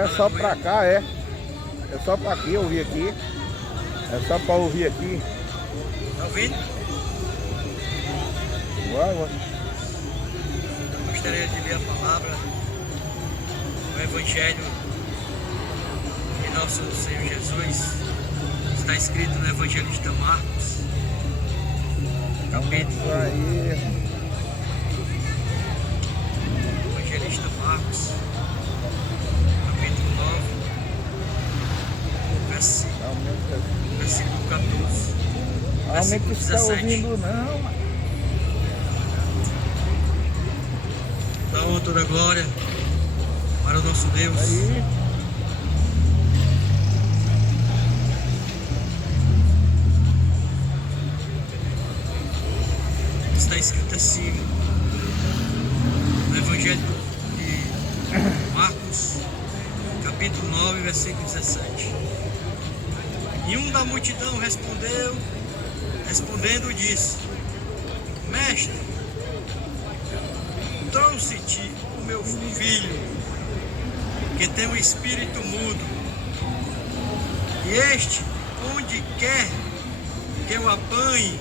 é só pra cá, é. É só pra aqui, ouvir aqui. É só pra ouvir aqui. Tá ouvindo? Vai. Eu gostaria de ler a palavra, o Evangelho de nosso Senhor Jesus. Está escrito no Evangelista Marcos, capítulo. Evangelista Marcos, capítulo 9, versículo 14. Realmente Versículo está 17. ouvindo não, mano. Da honra, toda a glória para o nosso Deus. Aí. Está escrito assim no Evangelho de Marcos, capítulo 9, versículo 17. E um da multidão respondendo disse: Mestre, trouxe-te o meu filho, que tem um espírito mudo, e este, onde quer que eu apanhe,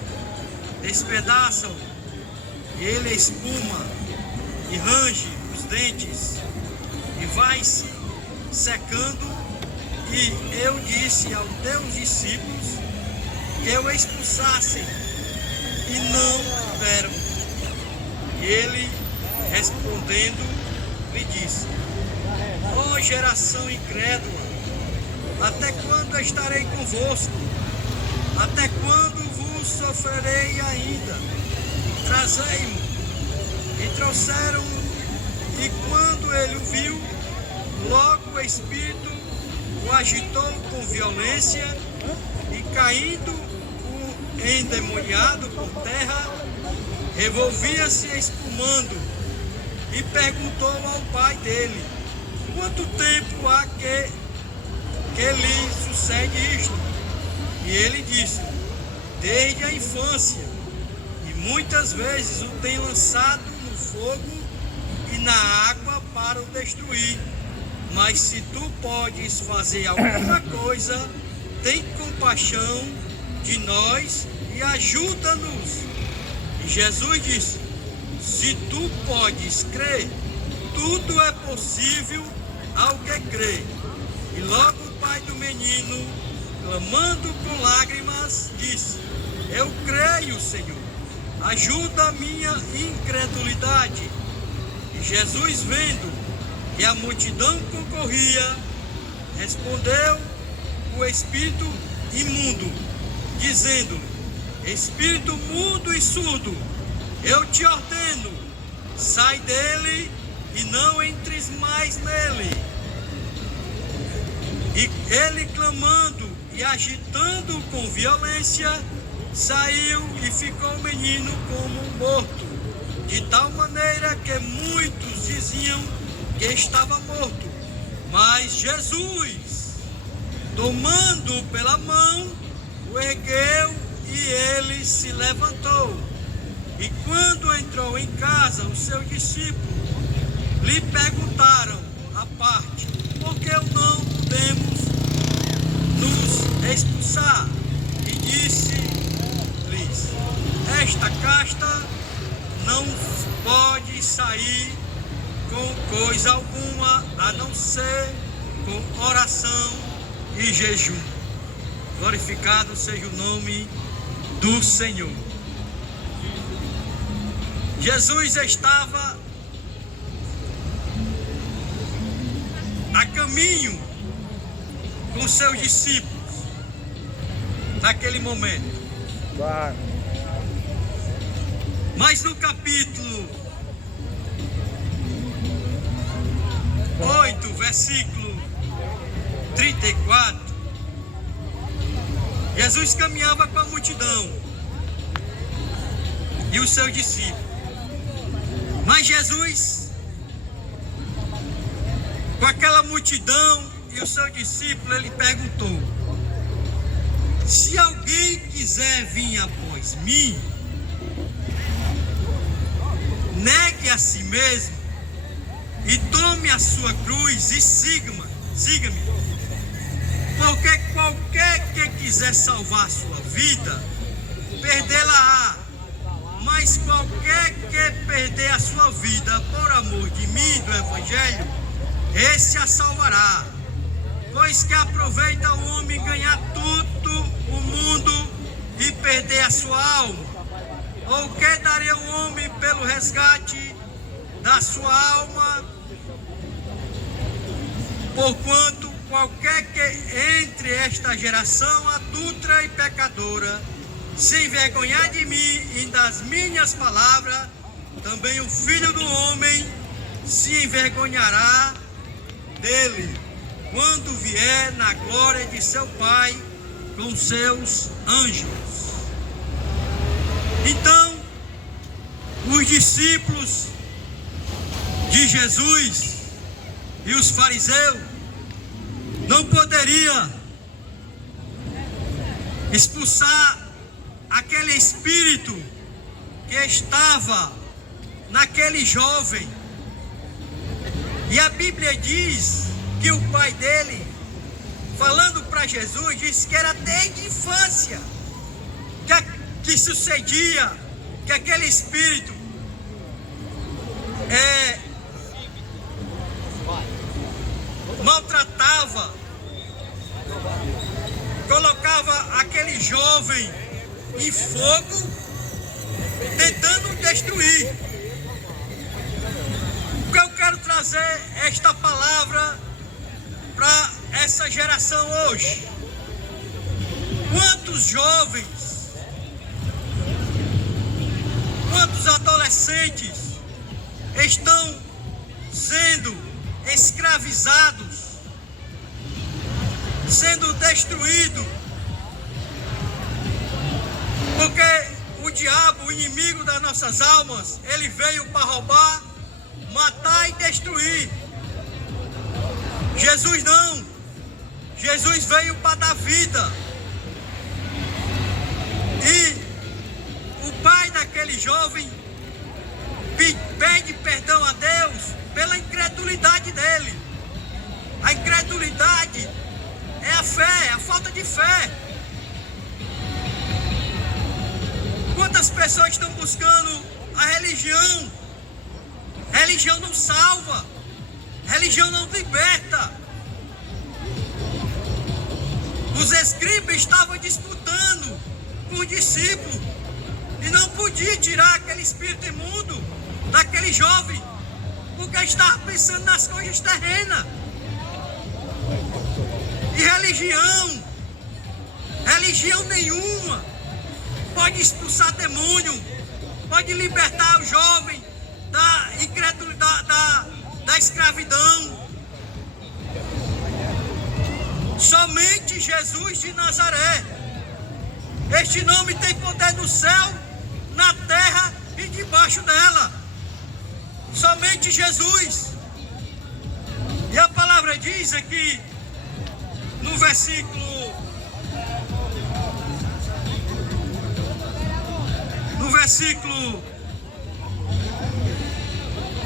despedaça-o, e ele espuma e range os dentes, e vai-se secando. E eu disse aos teus discípulos que eu expulsassem, e não puderam. E ele, respondendo, lhe disse: ó geração incrédula, até quando estarei convosco? Até quando vos sofrerei ainda? Trazei-mo. E trouxeram, e quando ele o viu, logo o espírito o agitou com violência, e caindo o endemoniado por terra, revolvia-se espumando, e perguntou ao pai dele: quanto tempo há que lhe sucede isto? E ele disse: desde a infância, e muitas vezes o tem lançado no fogo e na água para o destruir. Mas se tu podes fazer alguma coisa, tem compaixão de nós e ajuda-nos. E Jesus disse: se tu podes crer, tudo é possível ao que crê. E logo o pai do menino, clamando com lágrimas, disse: eu creio, Senhor, ajuda a minha incredulidade. E Jesus, vendo que a multidão concorria, respondeu o espírito imundo, dizendo: espírito mudo e surdo, eu te ordeno, sai dele e não entres mais nele. E ele, clamando e agitando com violência, saiu e ficou o menino como morto, de tal maneira que muitos diziam que estava morto. Mas Jesus, tomando pela mão, o ergueu e ele se levantou. E quando entrou em casa, os seus discípulos lhe perguntaram à parte: por que não podemos nos expulsar? E disse-lhes: esta casta não pode sair com coisa alguma, a não ser com oração e jejum. Glorificado seja o nome do Senhor. Jesus estava a caminho com seus discípulos naquele momento. Vai. Mas no capítulo 8, versículo 34, Jesus caminhava com a multidão e os seus discípulos. Mas Jesus, com aquela multidão e o seu discípulo, ele perguntou: se alguém quiser vir após mim, negue a si mesmo e tome a sua cruz e siga-me. siga-me. Porque qualquer que quiser salvar sua vida, perdê-la-á. Mas qualquer que perder a sua vida por amor de mim e do Evangelho, esse a salvará. Pois que aproveita o homem ganhar tudo o mundo e perder a sua alma? Ou que daria o homem pelo resgate da sua alma? Porquanto qualquer que entre esta geração adulta e pecadora, se envergonhar de mim e das minhas palavras, também o Filho do Homem se envergonhará dele, quando vier na glória de seu Pai com seus anjos. Então, os discípulos de Jesus e os fariseus não poderiam expulsar aquele espírito que estava naquele jovem. E a Bíblia diz que o pai dele, falando para Jesus, disse que era desde a infância que sucedia, que aquele espírito maltratava, colocava aquele jovem em fogo, tentando destruir. O que eu quero trazer esta palavra para essa geração hoje? Quantos jovens, quantos adolescentes estão sendo escravizados, sendo destruídos, porque o diabo, o inimigo das nossas almas, ele veio para roubar, matar e destruir. Jesus não. Jesus veio para dar vida. E o pai daquele jovem pede perdão a Deus pela incredulidade dele. A incredulidade é a fé, a falta de fé. Quantas pessoas estão buscando a religião? Religião não salva. Religião não liberta. Os escribas estavam disputando com os discípulos e não podia tirar aquele espírito imundo daquele jovem, porque estava pensando nas coisas terrenas. E religião nenhuma pode expulsar demônio, pode libertar o jovem da incredulidade, da escravidão. Somente Jesus de Nazaré. Este nome tem poder no céu, na terra e debaixo dela. Somente Jesus. E a palavra diz aqui no versículo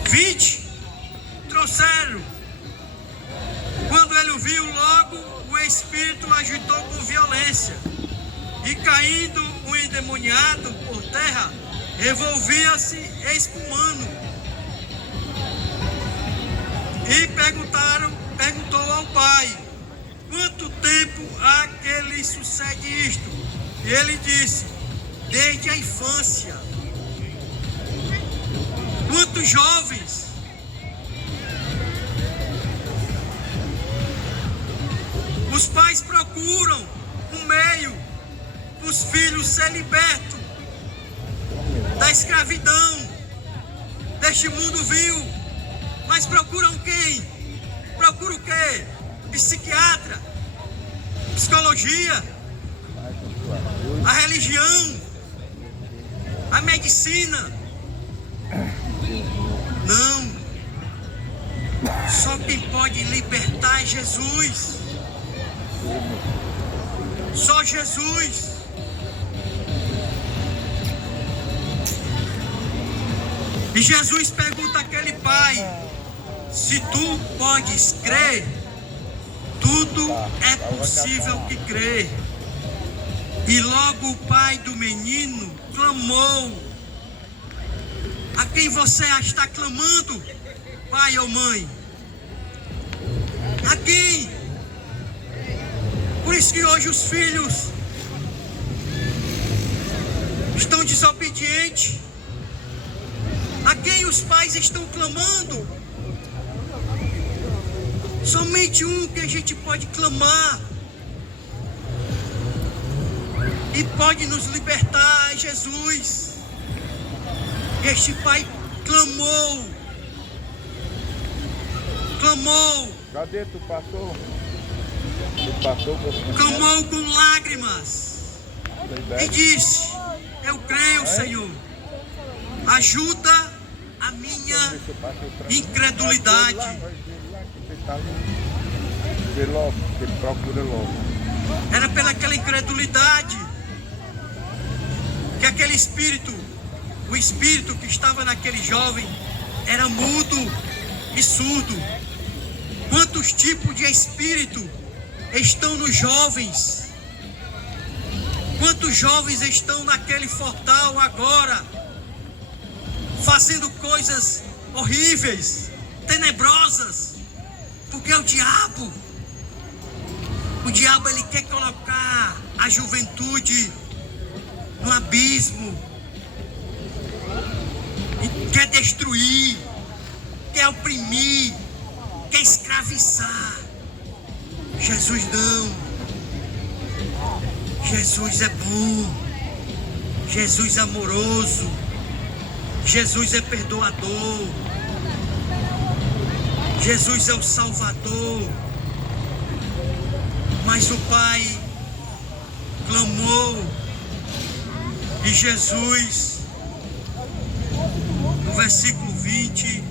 20, trouxeram. Quando ele o viu, logo o espírito o agitou com violência, e caindo o endemoniado por terra, revolvia-se espumando. E perguntou ao pai: quanto tempo há que lhe sucede isto? E ele disse: desde a infância. Quantos jovens os pais procuram um meio para os filhos ser libertos da escravidão deste mundo vil, mas procuram quem? Procuram o quê? Psiquiatra, psicologia, a religião, a medicina. Não. Só quem pode libertar é Jesus. Só Jesus. E Jesus pergunta àquele pai: se tu podes crer, tudo é possível que crê. E logo o pai do menino clamou. A quem você está clamando, pai ou mãe? A quem? Por isso que hoje os filhos estão desobedientes. A quem os pais estão clamando? Somente um que a gente pode clamar e pode nos libertar é Jesus. Este pai clamou. Cadê? Tu passou? Por Clamou com lágrimas e disse: eu creio, Senhor, ajuda a minha incredulidade. Vê logo, ele procura logo. Era pelaquela incredulidade que aquele espírito, o espírito que estava naquele jovem, era mudo e surdo. Quantos tipos de espírito estão nos jovens? Quantos jovens estão naquele portal agora, fazendo coisas horríveis, tenebrosas? Porque o diabo ele quer colocar a juventude no abismo, e quer destruir, quer oprimir, quer escravizar. Jesus não. Jesus é bom. Jesus é amoroso. Jesus é perdoador. Jesus é o Salvador. Mas o Pai clamou e Jesus, no versículo 20,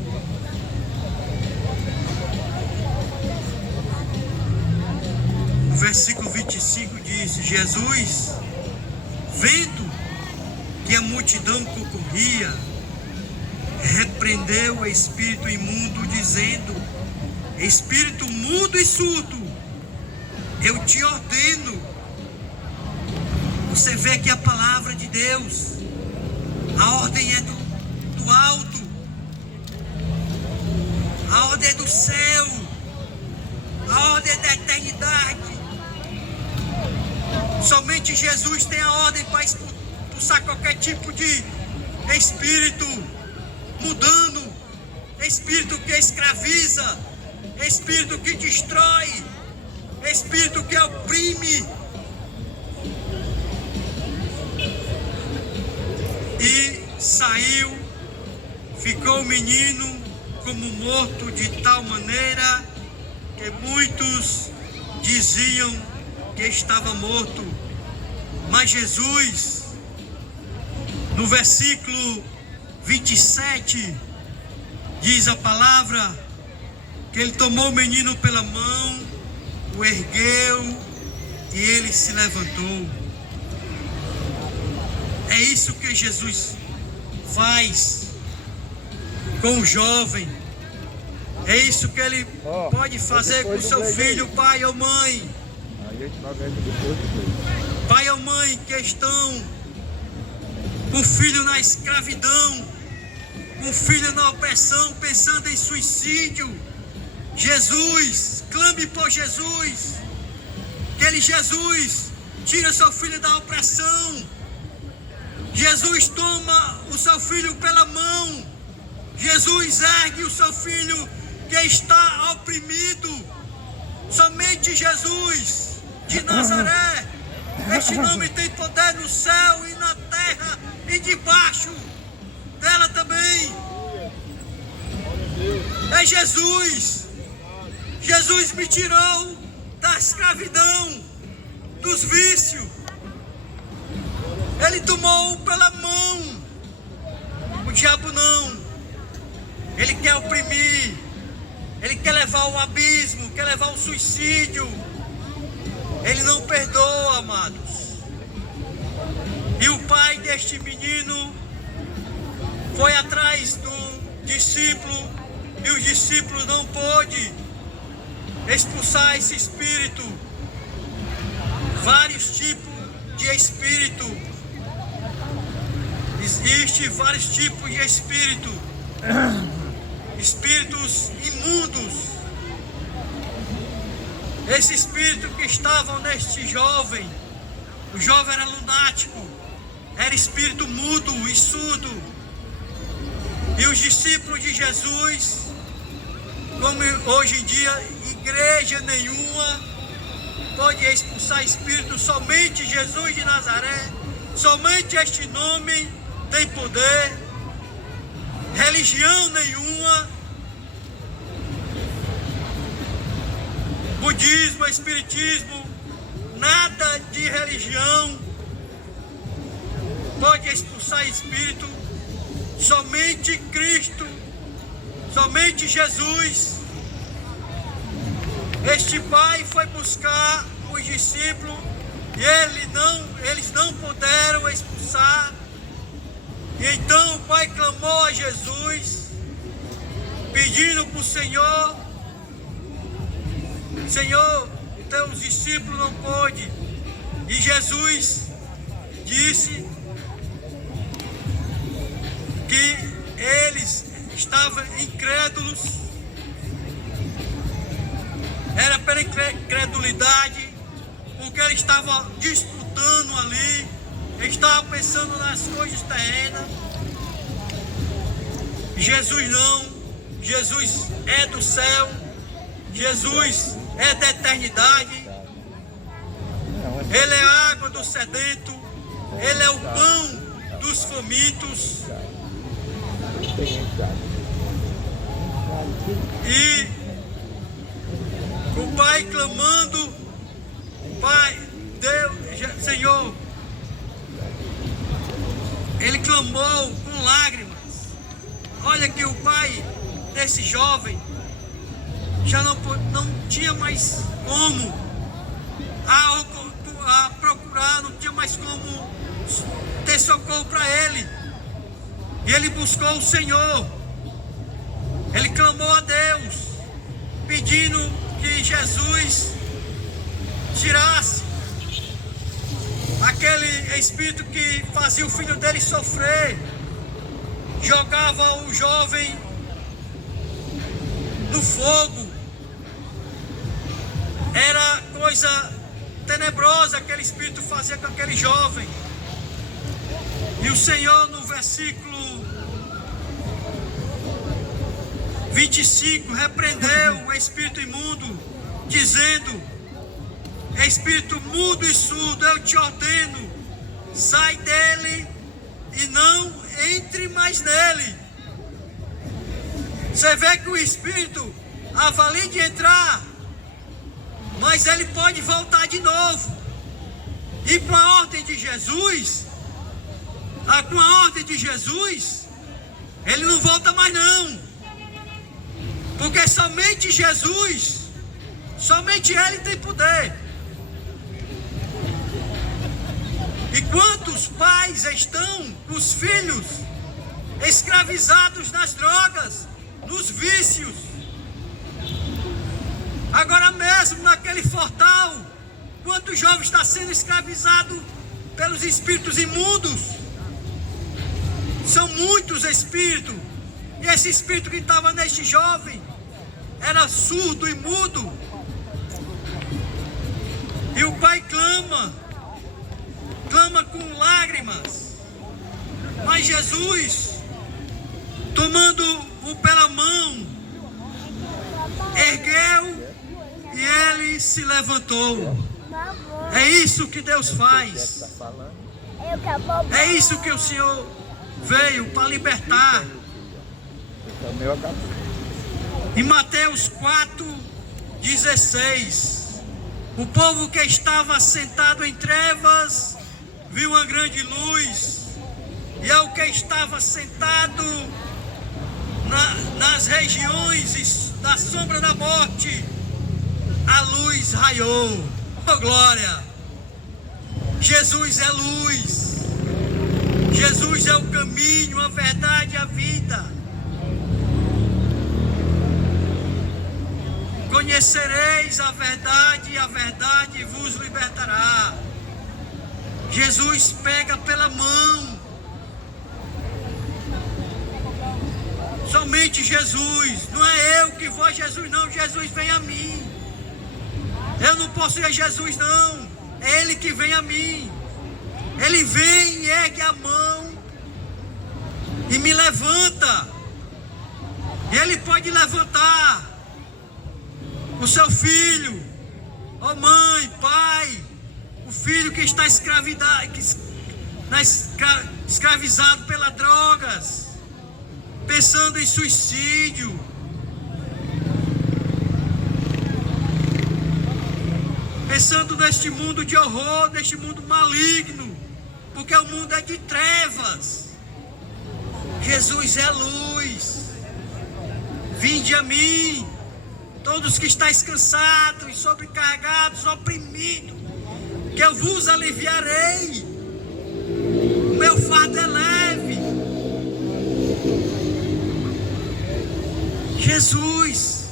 no versículo 25 diz: Jesus, vendo que a multidão concorria, repreendeu o espírito imundo, dizendo: espírito mudo e surdo, eu te ordeno. Você vê aqui a palavra de Deus. A ordem é do alto. A ordem é do céu. A ordem é da eternidade. Somente Jesus tem a ordem para expulsar qualquer tipo de espírito mudando, espírito que escraviza, espírito que destrói, espírito que oprime. E saiu, ficou o menino como morto, de tal maneira que muitos diziam que estava morto. Mas Jesus, no versículo 27, diz a palavra que ele tomou o menino pela mão, o ergueu e ele se levantou. É isso que Jesus faz com o jovem. É isso que ele pode fazer com o seu filho, pai ou mãe. Pai ou mãe que estão com o filho na escravidão, com o filho na opressão, pensando em suicídio. Jesus, clame por Jesus. Que Jesus tira seu filho da opressão. Jesus toma o seu filho pela mão. Jesus ergue o seu filho que está oprimido. Somente Jesus de Nazaré. Este nome tem poder no céu e na terra e debaixo dela também. É Jesus. Jesus me tirou da escravidão, dos vícios. Ele tomou pela mão. O diabo não. Ele quer oprimir. Ele quer levar ao abismo, quer levar ao suicídio. Ele não perdoa, amados. E o pai deste menino foi atrás do discípulo, e os discípulos não pôde. expulsar esse espírito, vários tipos de espírito. Existem vários tipos de espírito, espíritos imundos. Esse espírito que estava neste jovem, o jovem era lunático, era espírito mudo e surdo. E os discípulos de Jesus, como hoje em dia, igreja nenhuma pode expulsar espírito, somente Jesus de Nazaré, somente este nome tem poder, religião nenhuma, budismo, espiritismo, nada de religião pode expulsar espírito, somente Cristo, somente Jesus. Este pai foi buscar os discípulos e eles não puderam expulsar. E então o pai clamou a Jesus, pedindo para o Senhor: Senhor, teus discípulos não podem. E Jesus disse que eles estavam incrédulos, era pela incredulidade, porque ele estava disputando ali, ele estava pensando nas coisas terrenas. Jesus não, Jesus é do céu, Jesus é da eternidade, Ele é a água do sedento, Ele é o pão dos famintos. E o pai clamando: Pai, Deus, Senhor, ele clamou com lágrimas. Olha que o pai desse jovem já não tinha mais como a procurar, não tinha mais como ter socorro para ele. E ele buscou o Senhor, ele clamou a Deus, pedindo que Jesus tirasse aquele espírito que fazia o filho dele sofrer, jogava o jovem no fogo. Era coisa tenebrosa aquele espírito fazia com aquele jovem. E o Senhor, no versículo 25, repreendeu o espírito imundo, dizendo: Espírito mudo e surdo, eu te ordeno, sai dele e não entre mais nele. Você vê que o espírito avalia de entrar, mas ele pode voltar de novo. E com a ordem de Jesus, ele não volta mais não. Porque somente Jesus, somente Ele tem poder. E quantos pais estão com os filhos escravizados nas drogas, nos vícios? Agora mesmo naquele Fortal, quantos jovens estão sendo escravizados pelos espíritos imundos? São muitos espíritos. E esse espírito que estava neste jovem era surdo e mudo. E o pai clama com lágrimas. Mas Jesus, tomando-o pela mão, ergueu e ele se levantou. É isso que Deus faz. É isso que o Senhor veio para libertar. Em Mateus 4:16, o povo que estava sentado em trevas viu uma grande luz, e ao que estava sentado nas regiões da sombra da morte, a luz raiou. Oh glória! Jesus é luz, Jesus é o caminho, a verdade e a vida. Conhecereis a verdade e a verdade vos libertará. Jesus pega pela mão. Somente Jesus. Não é eu que vou a Jesus, não. Jesus vem a mim. Eu não posso ir a Jesus, não. É Ele que vem a mim. Ele vem e ergue a mão e me levanta. E Ele pode levantar o seu filho, ó mãe, pai, o filho que está escravizado pelas drogas, pensando em suicídio. Pensando neste mundo de horror, neste mundo maligno, porque o mundo é de trevas. Jesus é luz. Vinde a mim, todos que estáis cansados e sobrecarregados, oprimidos, que eu vos aliviarei. O meu fardo é leve. Jesus,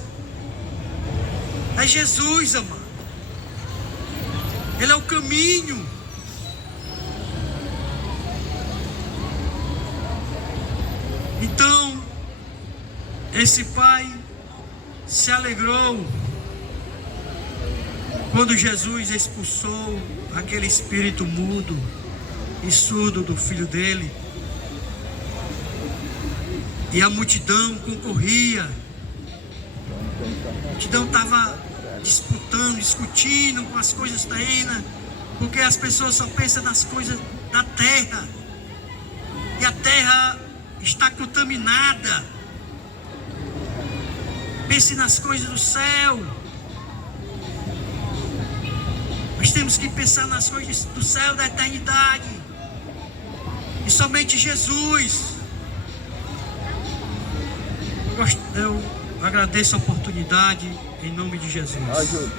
é Jesus, amado. Ele é o caminho. Então, esse pai se alegrou quando Jesus expulsou aquele espírito mudo e surdo do filho dele. E a multidão concorria. A multidão estava disputando, discutindo com as coisas terrenas, porque as pessoas só pensam nas coisas da terra. E a terra está contaminada. Pense nas coisas do céu. Nós temos que pensar nas coisas do céu, da eternidade. E somente Jesus. Eu agradeço a oportunidade em nome de Jesus. Ajuda.